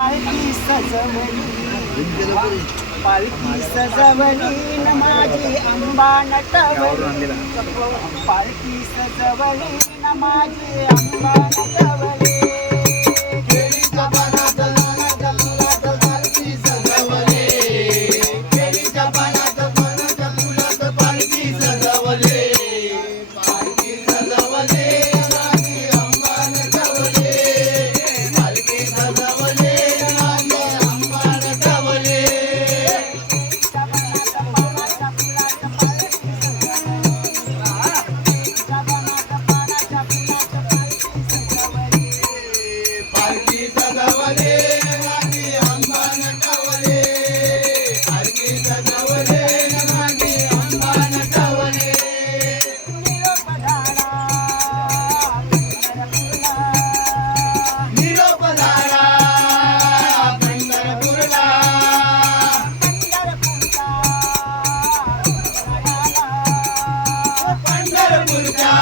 पालखी सजवली. पालखी न माझी अंबा नटवली. पालखी सजवली न माझी अंबा नटवली. முருகா